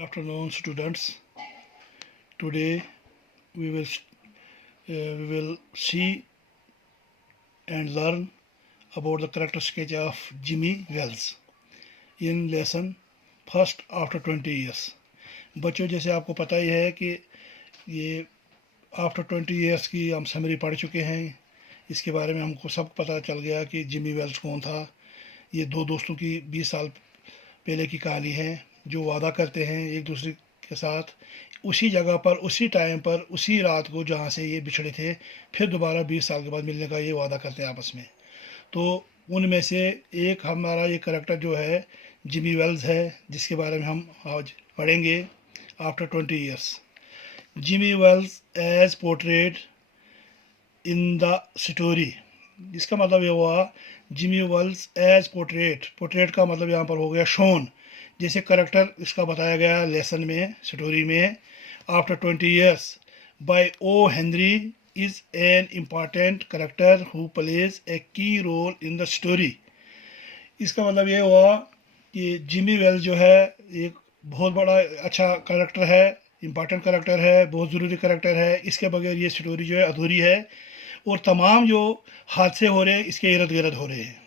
Good afternoon, students. Today we will see and learn about the character sketch of Jimmy Wells in lesson first after 20 years. बच्चों, जैसे आपको पता ही है कि ये आफ्टर 20 ईयर्स की हम समरी पढ़ चुके हैं. इसके बारे में हमको सब पता चल गया कि जिमी वेल्स कौन था. ये दो दोस्तों की 20 साल पहले की कहानी है जो वादा करते हैं एक दूसरे के साथ उसी जगह पर, उसी टाइम पर, उसी रात को जहाँ से ये बिछड़े थे, फिर दोबारा 20 साल के बाद मिलने का ये वादा करते हैं आपस में. तो उनमें से एक हमारा ये करेक्टर जो है जिमी वेल्स है, जिसके बारे में हम आज पढ़ेंगे. After 20 years, Jimmy Wells as portrait in the story. इसका मतलब ये हुआ Jimmy Wells as portrait. Portrait का मतलब यहाँ पर हो गया शोन, जैसे करेक्टर इसका बताया गया लेसन में, स्टोरी में. After 20 years by O Henry is an important character who plays a key role in the story. इसका मतलब ये हुआ कि जिमी वेल्स जो है एक बहुत बड़ा अच्छा करेक्टर है, इम्पॉर्टेंट करेक्टर है, बहुत ज़रूरी करेक्टर है. इसके बगैर ये स्टोरी जो है अधूरी है और तमाम जो हादसे हो रहे हैं इसके इर्द गिर्द हो रहे हैं.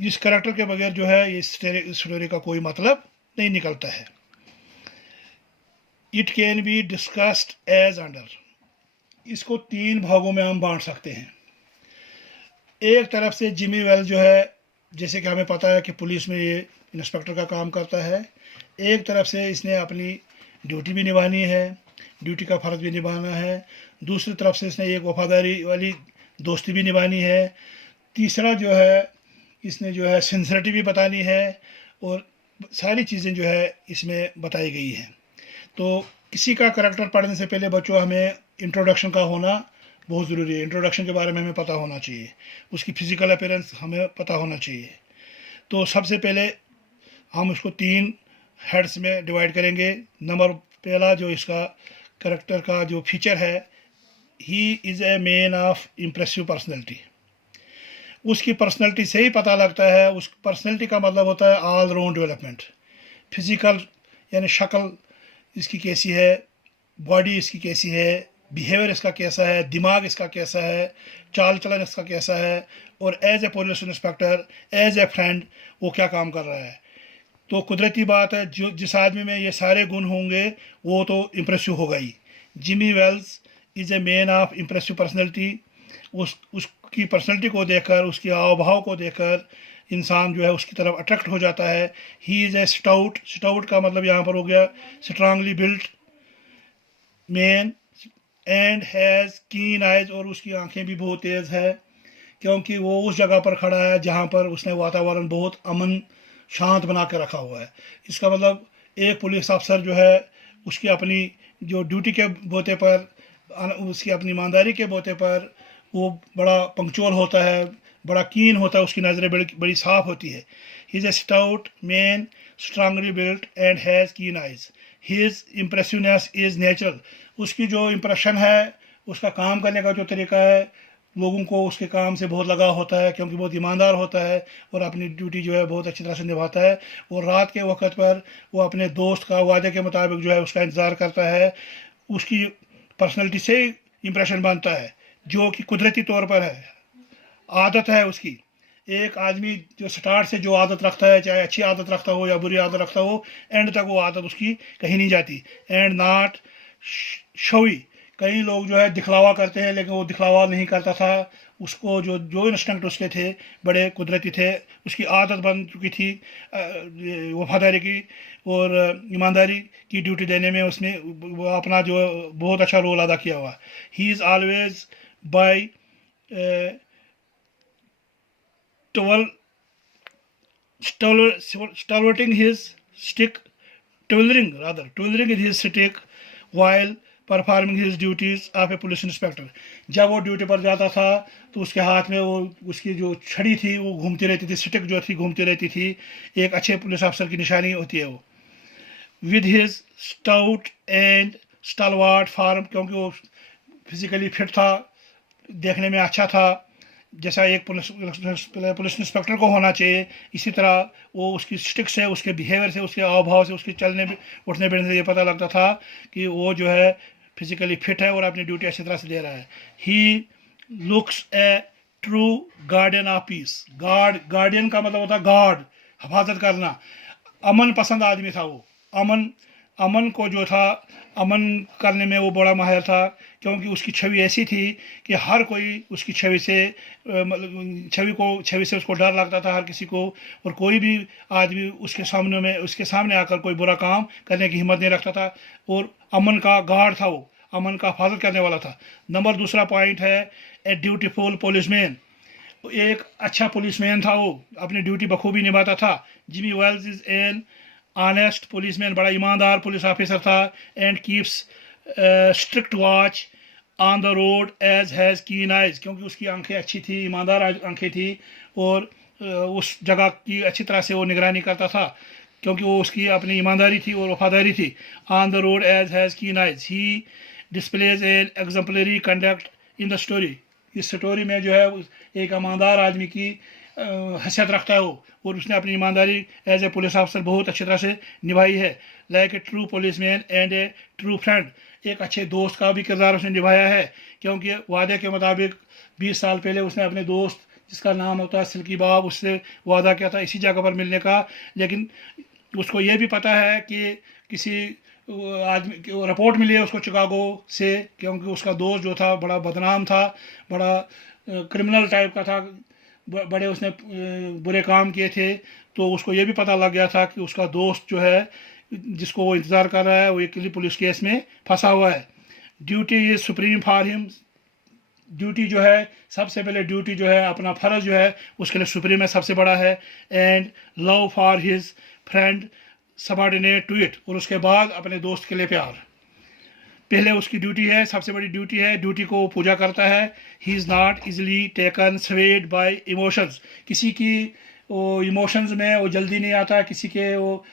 इस करेक्टर के बगैर जो है ये स्टोरी का कोई मतलब नहीं निकलता है. It can be discussed as under. इसको 3 भागों में हम बांट सकते हैं. एक तरफ से जिमी वेल्स जो है, जैसे कि हमें पता है कि पुलिस में ये इंस्पेक्टर का काम करता है. एक तरफ से इसने अपनी ड्यूटी भी निभानी है, ड्यूटी का फ़र्ज भी निभाना है. दूसरी तरफ से इसने एक वफादारी वाली दोस्ती भी निभानी है. तीसरा जो है इसने जो है सिंसियरिटी भी बतानी है और सारी चीज़ें जो है इसमें बताई गई हैं. तो किसी का करैक्टर पढ़ने से पहले बच्चों हमें इंट्रोडक्शन का होना बहुत ज़रूरी है. इंट्रोडक्शन के बारे में हमें पता होना चाहिए, उसकी फ़िज़िकल अपीयरेंस हमें पता होना चाहिए. तो सबसे पहले हम उसको 3 हेड्स में डिवाइड करेंगे. नंबर पहला जो इसका करैक्टर का जो फीचर है, he is a man of impressive personality. उसकी पर्सनैलिटी से ही पता लगता है. उस पर्सनैलिटी का मतलब होता है ऑल राउंड डेवलपमेंट. फिज़िकल यानी शक्ल इसकी कैसी है, बॉडी इसकी कैसी है, बिहेवियर इसका कैसा है, दिमाग इसका कैसा है, चाल चलन इसका कैसा है, और as a police inspector, as a friend वो क्या काम कर रहा है. तो कुदरती बात है, जो जिस आदमी में ये सारे गुण होंगे वो तो इम्प्रेसिव होगा ही. Jimmy Wells is a man of impressive personality. उसकी पर्सनैलिटी को देखकर, उसके हाव भाव को देखकर इंसान जो है उसकी तरफ अट्रैक्ट हो जाता है. He is a stout. Stout का मतलब यहाँ पर हो गया strongly built man and has keen eyes. और उसकी आंखें भी बहुत तेज़ है क्योंकि वो उस जगह पर खड़ा है जहाँ पर उसने वातावरण बहुत अमन शांत बना के रखा हुआ है. इसका मतलब एक पुलिस अफसर जो है उसकी अपनी जो ड्यूटी के बोते पर, उसकी अपनी ईमानदारी के बोते पर वो बड़ा पंक्चुअल होता है, बड़ा कीन होता है, उसकी नज़रें बड़ी बड़ी साफ़ होती है. He is a stout man, strongly built and has keen eyes. His impressiveness is natural. उसकी जो इम्प्रेशन है, उसका काम करने का जो तरीका है, लोगों को उसके काम से बहुत लगाव होता है क्योंकि बहुत ईमानदार होता है और अपनी ड्यूटी जो है बहुत अच्छी तरह से निभाता है. और रात के वक्त पर वो अपने दोस्त का वादे के मुताबिक जो है उसका इंतज़ार करता है. उसकी पर्सनैलिटी से इम्प्रेशन बनता है जो कि कुदरती तौर पर है, आदत है उसकी. एक आदमी जो स्टार्ट से जो आदत रखता है, चाहे अच्छी आदत रखता हो या बुरी आदत रखता हो, एंड तक वो आदत उसकी कहीं नहीं जाती. And not showy. कई लोग जो है दिखलावा करते हैं, लेकिन वो दिखलावा नहीं करता था. उसको जो जो इंस्टिंक्ट उसके थे बड़े कुदरती थे. उसकी आदत बन चुकी थी वफादारी की और ईमानदारी की ड्यूटी देने में. उसने वो अपना जो बहुत अच्छा रोल अदा किया हुआ. He is always by stalwarting his stick, twiddling his stick while performing his duties of a police inspector. जब वो ड्यूटी पर जाता था तो उसके हाथ में वो उसकी जो छड़ी थी वो घूमती रहती थी, स्टिक जो थी घूमती रहती थी. एक अच्छे पुलिस अफसर की निशानी होती है वो. With his stout and stalwart form, क्योंकि वो फिज़िकली फिट था, देखने में अच्छा था, जैसा एक पुलिस इंस्पेक्टर को होना चाहिए, इसी तरह वो उसकी स्टिक से, उसके बिहेवियर से, उसके हाव भाव से, उसके चलने उठने बैठने से ये पता लगता था कि वो जो है फिजिकली फिट है और अपनी ड्यूटी अच्छी तरह से दे रहा है. He looks A true guardian of peace. Guardian का मतलब होता है गार्ड, हिफाजत करना. अमन पसंद आदमी था वो. अमन को जो था, अमन करने में वो बड़ा माहिर था, क्योंकि उसकी छवि ऐसी थी कि हर कोई उसकी छवि से उसको डर लगता था, हर किसी को. और कोई भी आदमी उसके सामने आकर कोई बुरा काम करने की हिम्मत नहीं रखता था. और अमन का गार्ड था वो, अमन का हिफाजत करने वाला था. दूसरा पॉइंट है ए ड्यूटीफुल पुलिसमैन. एक अच्छा पुलिसमैन था वो, अपनी ड्यूटी बखूबी निभाता था. Jimmy Wells is an honest policeman, बड़ा ईमानदार पुलिस ऑफिसर था. And keeps strict watch on the road as has keen eyes, क्योंकि उसकी आंखें अच्छी थी, ईमानदार आंखें थी, और उस जगह की अच्छी तरह से वो निगरानी करता था, क्योंकि वो उसकी अपनी ईमानदारी थी और वफादारी थी. On the road as has keen eyes. He displays an exemplary conduct in the story. इस स्टोरी में जो है एक ईमानदार आदमी की हैसियत रखता है वो, और उसने अपनी ईमानदारी एज ए पुलिस ऑफिसर बहुत अच्छी तरह से निभाई है. Like a true policeman and A true friend. एक अच्छे दोस्त का भी किरदार उसने निभाया है, क्योंकि वादे के मुताबिक 20 साल पहले उसने अपने दोस्त, जिसका नाम होता है सिल्की बाब, उससे वादा किया था इसी जगह पर मिलने का. लेकिन उसको ये भी पता है कि किसी आदमी की रिपोर्ट मिली है उसको चिकागो से, क्योंकि उसका दोस्त जो था बड़ा बदनाम था, बड़ा क्रिमिनल टाइप का था, बड़े उसने बुरे काम किए थे. तो उसको ये भी पता लग गया था कि उसका दोस्त जो है, जिसको वो इंतज़ार कर रहा है, वो एक पुलिस केस में फंसा हुआ है. Duty is supreme for him. Duty जो है, सबसे पहले ड्यूटी जो है, अपना फ़र्ज जो है, उसके लिए सुप्रीम है, सबसे बड़ा है. And love for his friend subordinate to it. और उसके बाद अपने दोस्त के लिए प्यार. पहले उसकी ड्यूटी है, सबसे बड़ी ड्यूटी है, ड्यूटी को वो पूजा करता है. He is not easily taken swayed by emotions. किसी की वो इमोशंस में वो जल्दी नहीं आता, किसी के वो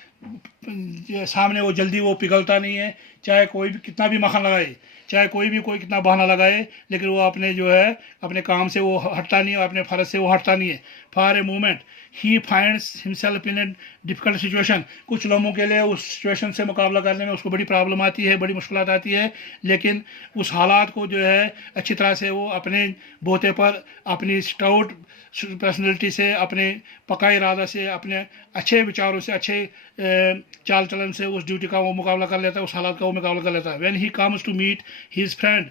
सामने वो जल्दी वो पिघलता नहीं है. चाहे कोई भी कितना भी मक्खन लगाए, चाहे कोई कितना बहाना लगाए, लेकिन वो अपने जो है अपने काम से वो हटता नहीं है, अपने फ़र्ज से वो हटता नहीं है. For a moment he finds himself in A difficult situation. कुछ लोगों के लिए उस सिचुएशन से मुकाबला करने में उसको बड़ी प्रॉब्लम आती है, बड़ी मुश्किल आती है, लेकिन उस हालात को जो है अच्छी तरह से वो अपने बोते पर, अपनी स्टाउट पर्सनैलिटी से, अपने पक्का इरादा से, अपने अच्छे विचारों से, अच्छे चाल चलन से उस ड्यूटी का वो मुकाबला कर लेता है, उस हालात का वो मुकाबला कर लेता है. When he comes to meet his friend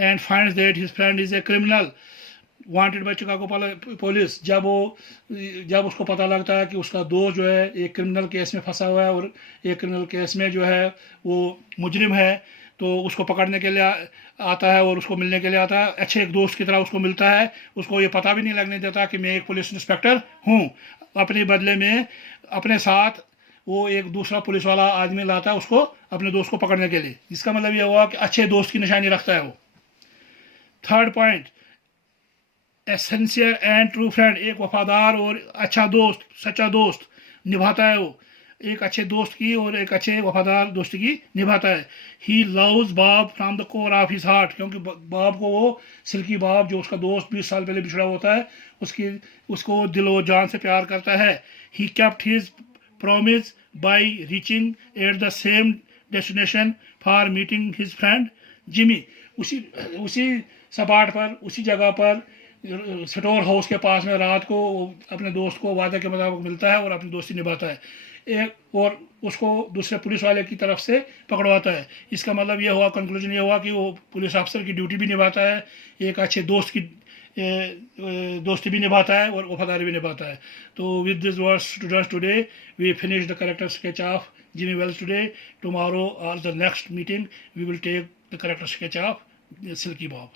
and finds that his friend is a criminal wanted by Chicago police. जब उसको पता लगता है कि उसका दोस्त जो है एक क्रिमिनल केस में फंसा हुआ है, और एक क्रिमिनल केस में जो है वो मुजरिम है, तो उसको पकड़ने के लिए आता है और उसको मिलने के लिए आता है. अच्छे एक दोस्त की तरह उसको मिलता है. उसको ये पता भी नहीं लगने देता कि मैं एक पुलिस इंस्पेक्टर हूँ. अपने बदले में अपने साथ वो एक दूसरा पुलिस वाला आदमी लाता है उसको, अपने दोस्त को पकड़ने के लिए. इसका मतलब ये हुआ कि अच्छे दोस्त की निशानी रखता है वो. Third point, A sincere and true friend. एक वफादार और अच्छा दोस्त, सच्चा दोस्त निभाता है वो. एक अच्छे दोस्त की और एक अच्छे वफादार दोस्ती की निभाता है. ही लव्स बाब from the core of his heart. क्योंकि बाब को वो, सिल्की बाब जो उसका दोस्त 20 साल पहले बिछड़ा होता है, उसको दिलो जान से प्यार करता है. He kept his promise by reaching at the same destination for meeting his friend Jimmy. उसी सपाट पर, उसी जगह पर, स्टोर हाउस के पास में रात को अपने दोस्त को वादे के मुताबिक मिलता है और अपनी दोस्ती निभाता है. और उसको दूसरे पुलिस वाले की तरफ से पकड़वाता है. इसका मतलब ये हुआ, कंक्लूजन ये हुआ कि वो पुलिस अफसर की ड्यूटी भी निभाता है, एक अच्छे दोस्त की दोस्ती भी निभाता है और वफादारी भी निभाता है. तो with this words students, today we finish the character sketch of Jimmy Wells today. Tomorrow or the next meeting we will take the character sketch of Silky Bob.